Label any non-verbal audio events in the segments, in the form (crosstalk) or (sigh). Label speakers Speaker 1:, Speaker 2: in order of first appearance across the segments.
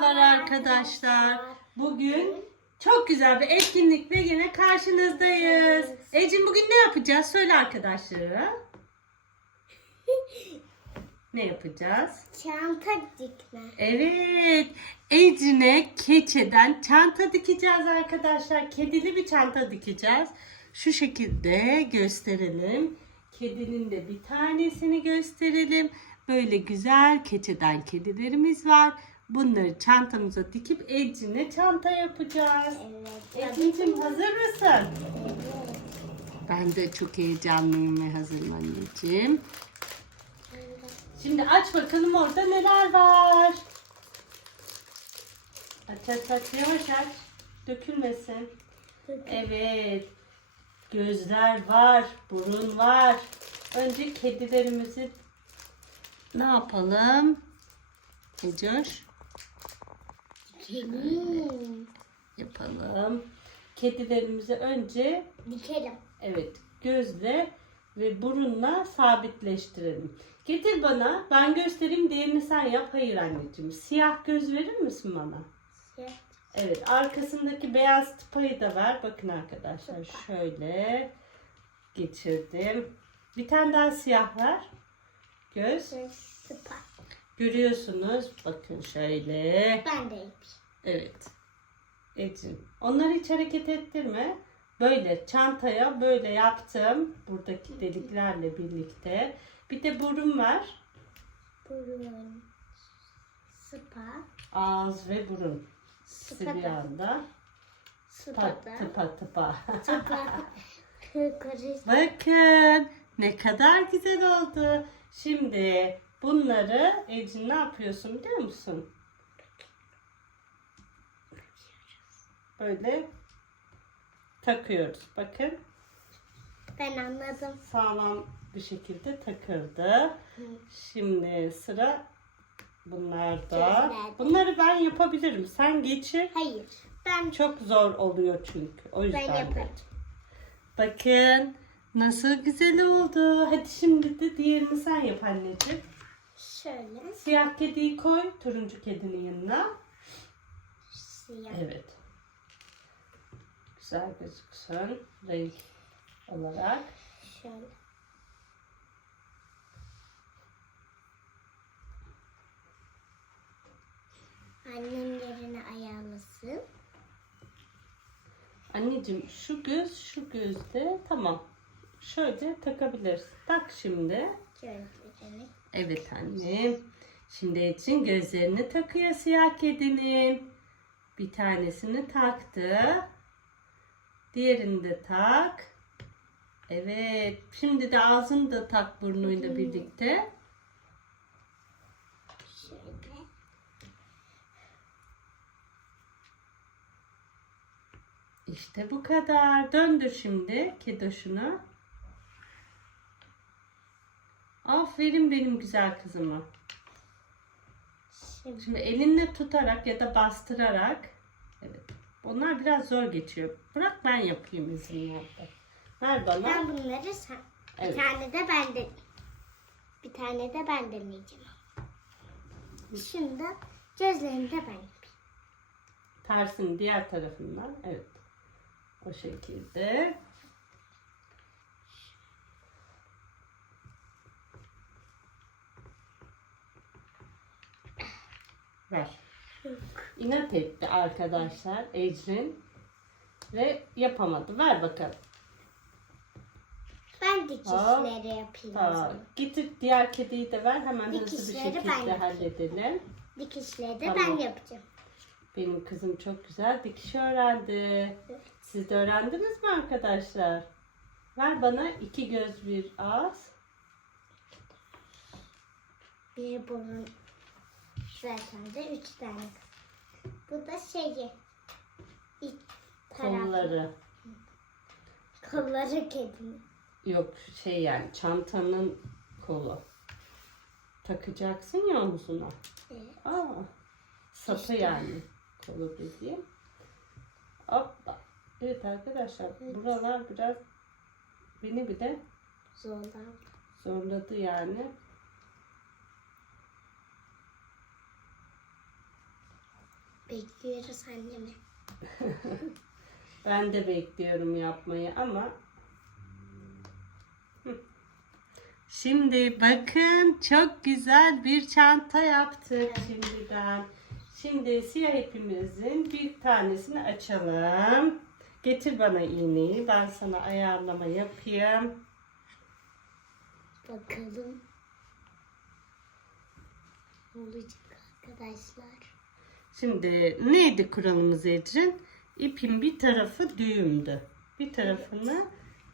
Speaker 1: Merhabalar arkadaşlar. Bugün çok güzel bir etkinlikle yine karşınızdayız. Ecin bugün ne yapacağız? Söyle arkadaşlara. (laughs) Ne yapacağız?
Speaker 2: Çanta dikme.
Speaker 1: Evet. Ecin'e keçeden çanta dikeceğiz arkadaşlar. Kedili bir çanta dikeceğiz. Şu şekilde gösterelim. Kedinin de bir tanesini gösterelim. Böyle güzel keçeden kedilerimiz var. Bunları çantamıza dikip Ecin'e çanta yapacağız.
Speaker 2: Evet.
Speaker 1: Ecin'cim hazır mısın? Ben de çok heyecanlıyım ve hazırım anneciğim. Şimdi aç bakalım orada neler var. Aç aç aç yavaş aç. Dökülmesin. Evet. Gözler var. Burun var. Önce kedilerimizi ne yapalım? Ecoş
Speaker 2: Dikelim.
Speaker 1: yapalım. Kedilerimizi önce
Speaker 2: Dikelim.
Speaker 1: Evet, gözle ve burunla sabitleştirelim. Getir bana, ben göstereyim, diğerini sen yap. Hayır anneciğim, siyah göz verir misin bana?
Speaker 2: Şey,
Speaker 1: Evet, arkasındaki beyaz tıpayı da ver. Bakın arkadaşlar, şöyle geçirdim. Bir tane daha siyah ver. Göz.
Speaker 2: Süper.
Speaker 1: Görüyorsunuz. Bakın şöyle.
Speaker 2: Ben de yapayım.
Speaker 1: Evet. Ecin. Onları hiç hareket ettirme. Böyle çantaya böyle yaptım. Buradaki deliklerle birlikte. Bir de burun ver.
Speaker 2: Burun. Sıpa.
Speaker 1: Ağız ve burun. İkisi bir
Speaker 2: Sıpa.
Speaker 1: anda.
Speaker 2: Sıpa
Speaker 1: Tıpa tıpa tıpa. (laughs)
Speaker 2: Sıpa.
Speaker 1: Bakın ne kadar güzel oldu. Şimdi bunları Ecin ne yapıyorsun biliyor musun? Böyle takıyoruz. Bakın.
Speaker 2: Ben anladım.
Speaker 1: sağlam bir şekilde takıldı. Şimdi sıra bunlarda.
Speaker 2: Gözlerde.
Speaker 1: Bunları ben yapabilirim. Sen geçir.
Speaker 2: Hayır. Ben
Speaker 1: Çok zor oluyor çünkü. O yüzden.
Speaker 2: ben yaparım.
Speaker 1: Bakın nasıl güzel oldu. Hadi şimdi de diğerini sen yap anneciğim.
Speaker 2: Şöyle.
Speaker 1: Siyah kediyi koy turuncu kedinin yanına.
Speaker 2: Siyah.
Speaker 1: Evet. Güzel gözüksün renk olarak.
Speaker 2: Şöyle. Annem yerine ayarlasın.
Speaker 1: Anneciğim şu göz şu gözde tamam. Şöyle takabilirsin. Tak şimdi.
Speaker 2: Gözlerini.
Speaker 1: Evet annem. Şimdi için gözlerini takıyor siyah kedinin. Bir tanesini taktı. Diğerini de tak. Evet. Şimdi de ağzını da tak burnuyla birlikte. İşte bu kadar. Döndür şimdi kedoşunu. Aferin benim güzel kızıma.
Speaker 2: Şimdi
Speaker 1: Şimdi elinle tutarak ya da bastırarak evet. Onlar biraz zor geçiyor. Bırak ben yapayım izin ver. Ver bana.
Speaker 2: ben bunları sen.
Speaker 1: Evet.
Speaker 2: Bir tane de ben de. Bir tane de ben deneyeceğim. Şimdi gözlerini de ben yapayım.
Speaker 1: Tersini diğer tarafından. Evet. O şekilde. Ver. İnat etti arkadaşlar Ecrin. Ve yapamadı. Ver bakalım.
Speaker 2: Ben dikişleri yapayım
Speaker 1: Tamam. Getir diğer kediyi de ver. Hemen hızlı bir
Speaker 2: Dikişleri ben
Speaker 1: şekilde
Speaker 2: yapayım.
Speaker 1: halledelim.
Speaker 2: Dikişleri de
Speaker 1: Tamam.
Speaker 2: ben yapacağım.
Speaker 1: Benim kızım çok güzel dikiş öğrendi. Siz de öğrendiniz mi arkadaşlar? Ver bana iki göz bir ağız.
Speaker 2: Bir burun zaten de üç tane. Bu da şeyi. İç tarafı.
Speaker 1: Kolları.
Speaker 2: Kolları kedinin.
Speaker 1: Yok şey yani çantanın kolu. Takacaksın ya omzuna.
Speaker 2: Evet.
Speaker 1: Aa, sapı
Speaker 2: İşte.
Speaker 1: yani kolu dediğim. Hoppa. Evet arkadaşlar buralar biraz beni bile
Speaker 2: Zorlan.
Speaker 1: zorladı yani.
Speaker 2: Bekliyoruz annemi. (laughs)
Speaker 1: Ben de bekliyorum yapmayı ama. Şimdi bakın çok güzel bir çanta yaptık şimdiden. Şimdi siyah ipimizin bir tanesini açalım. Getir bana iğneyi. Ben sana ayarlama yapayım.
Speaker 2: Bakalım. Olacak arkadaşlar?
Speaker 1: Şimdi neydi kuralımız Ecrin? İpin bir tarafı düğümdü. Bir tarafını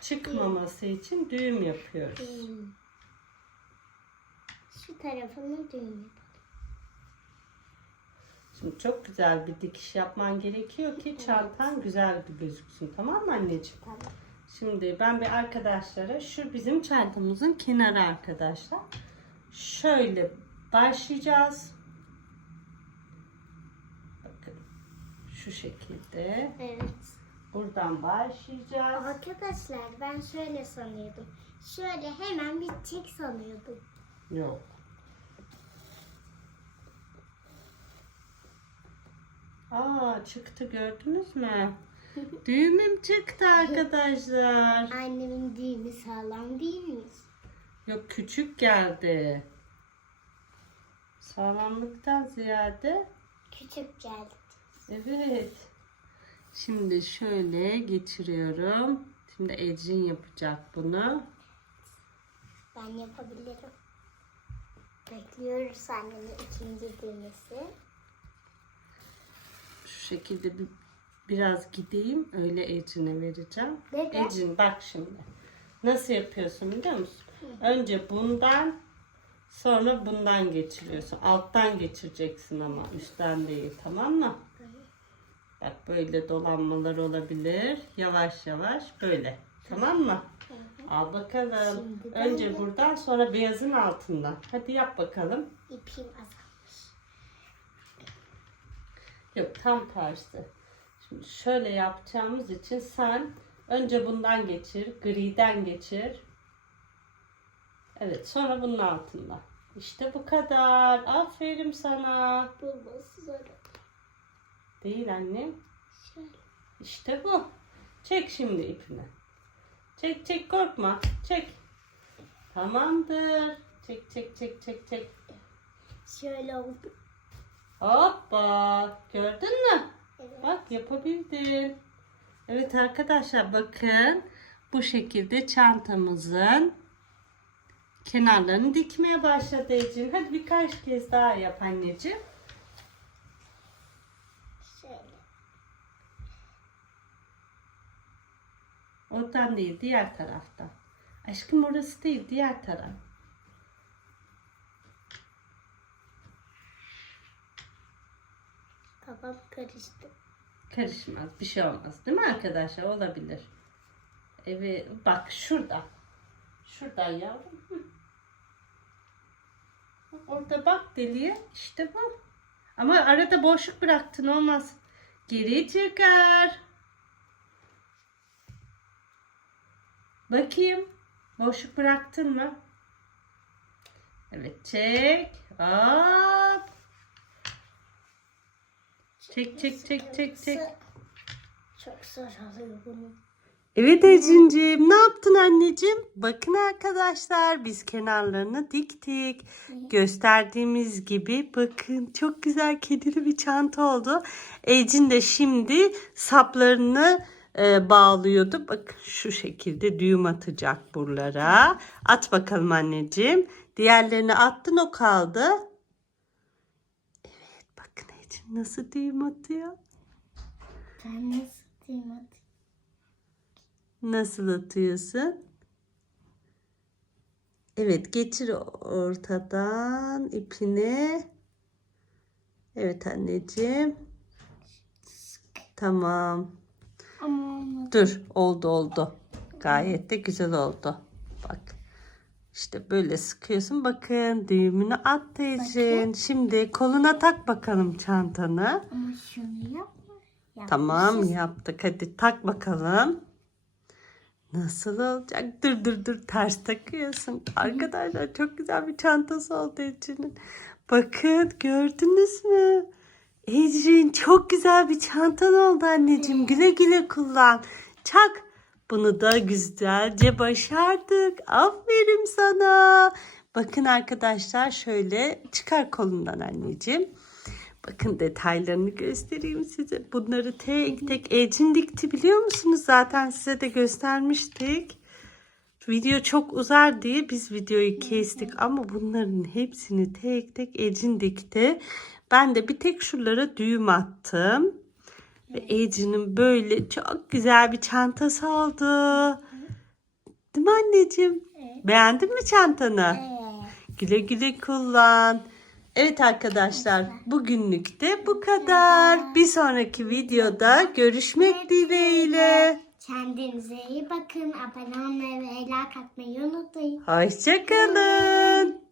Speaker 1: çıkmaması için düğüm yapıyoruz.
Speaker 2: Hmm. Şu tarafını düğüm yapalım.
Speaker 1: Şimdi çok güzel bir dikiş yapman gerekiyor ki çantan güzel bir gözüksün. Tamam mı anneciğim?
Speaker 2: Tamam.
Speaker 1: Şimdi ben bir arkadaşlara şu bizim çantamızın kenarı arkadaşlar. Şöyle başlayacağız. Bakın şu şekilde.
Speaker 2: Evet.
Speaker 1: Buradan başlayacağız.
Speaker 2: Arkadaşlar ben şöyle sanıyordum. Şöyle hemen bitecek sanıyordum.
Speaker 1: Yok. Aa çıktı gördünüz mü? (laughs) Düğümüm çıktı arkadaşlar.
Speaker 2: Annemin düğümü sağlam değil mi?
Speaker 1: Yok küçük geldi. Sağlamlıktan ziyade
Speaker 2: Küçük geldi.
Speaker 1: Evet. Şimdi şöyle geçiriyorum. Şimdi Ecrin yapacak bunu.
Speaker 2: Ben yapabilirim. Bekliyoruz annemin ikinci düğmesi.
Speaker 1: Şu şekilde bir, biraz gideyim. Öyle Ecrin'e vereceğim.
Speaker 2: Neden?
Speaker 1: Ecrin bak şimdi. Nasıl yapıyorsun biliyor musun? Önce bundan sonra bundan geçiriyorsun. Alttan geçireceksin ama üstten değil tamam mı? Bak böyle dolanmalar olabilir. Yavaş yavaş böyle. Tamam mı? Al bakalım.
Speaker 2: Şimdi ben
Speaker 1: Önce
Speaker 2: de-
Speaker 1: buradan sonra beyazın altından. Hadi yap bakalım.
Speaker 2: İpim azalmış.
Speaker 1: Yok tam tersi. Şimdi şöyle yapacağımız için sen önce bundan geçir, griden geçir. Evet sonra bunun altından. İşte bu kadar. Aferin sana.
Speaker 2: Bulması zor.
Speaker 1: Değil annem.
Speaker 2: Şöyle.
Speaker 1: İşte bu. Çek şimdi ipini. Çek çek korkma. Çek. Tamamdır. Çek çek çek çek çek.
Speaker 2: Şöyle oldu.
Speaker 1: Hoppa. Gördün mü?
Speaker 2: Evet.
Speaker 1: Bak yapabildin. Evet arkadaşlar bakın. Bu şekilde çantamızın kenarlarını dikmeye başladı Ecin. Hadi birkaç kez daha yap anneciğim.
Speaker 2: Şöyle.
Speaker 1: Oradan değil diğer taraftan. Aşkım orası değil diğer taraf.
Speaker 2: Kafam karıştı.
Speaker 1: Karışmaz. Bir şey olmaz. Değil mi arkadaşlar? Olabilir. Evet. Bak şurada. Şuradan yavrum. Hı. Orada bak deliye. İşte bu. Ama arada boşluk bıraktın olmaz. Geri çıkar. Bakayım. Boşluk bıraktın mı? Evet çek. Hop. Çek çek çek çek çek.
Speaker 2: Çok zor oluyor bunu.
Speaker 1: Evet Ece'nciğim ne yaptın anneciğim? Bakın arkadaşlar biz kenarlarını diktik. Gösterdiğimiz gibi bakın çok güzel kedili bir çanta oldu. Ecin de şimdi saplarını e, bağlıyordu. Bak şu şekilde düğüm atacak buralara. At bakalım anneciğim. Diğerlerini attın o kaldı. Evet bakın Ecin nasıl düğüm atıyor.
Speaker 2: Ben nasıl diyeyim hadi.
Speaker 1: Nasıl atıyorsun? Evet geçir ortadan ipini. Evet anneciğim. Tamam.
Speaker 2: Olmadı.
Speaker 1: Dur oldu oldu. Gayet de güzel oldu. Bak. İşte böyle sıkıyorsun. Bakın düğümünü at. Şimdi koluna tak bakalım çantanı.
Speaker 2: Ama şunu yapma.
Speaker 1: Tamam yaptık. Hadi tak bakalım. Nasıl olacak? Dur dur dur ters takıyorsun. Arkadaşlar çok güzel bir çantası oldu içinin. Bakın gördünüz mü? Ecrin çok güzel bir çantan oldu anneciğim. Güle güle kullan. Çak. Bunu da güzelce başardık. Aferin sana. Bakın arkadaşlar şöyle çıkar kolundan anneciğim. Bakın detaylarını göstereyim size. Bunları tek tek Ecrin dikti biliyor musunuz? Zaten size de göstermiştik. Video çok uzar diye biz videoyu kestik ama bunların hepsini tek tek Ecin dikti. Ben de bir tek şuralara düğüm attım. Ve Ecrin'in böyle çok güzel bir çantası oldu. Değil mi anneciğim? Beğendin mi çantanı? Güle güle kullan. Evet arkadaşlar bugünlük de bu kadar. Bir sonraki videoda görüşmek dileğiyle.
Speaker 2: Kendinize iyi bakın. Abone olmayı ve like atmayı unutmayın.
Speaker 1: Hoşçakalın.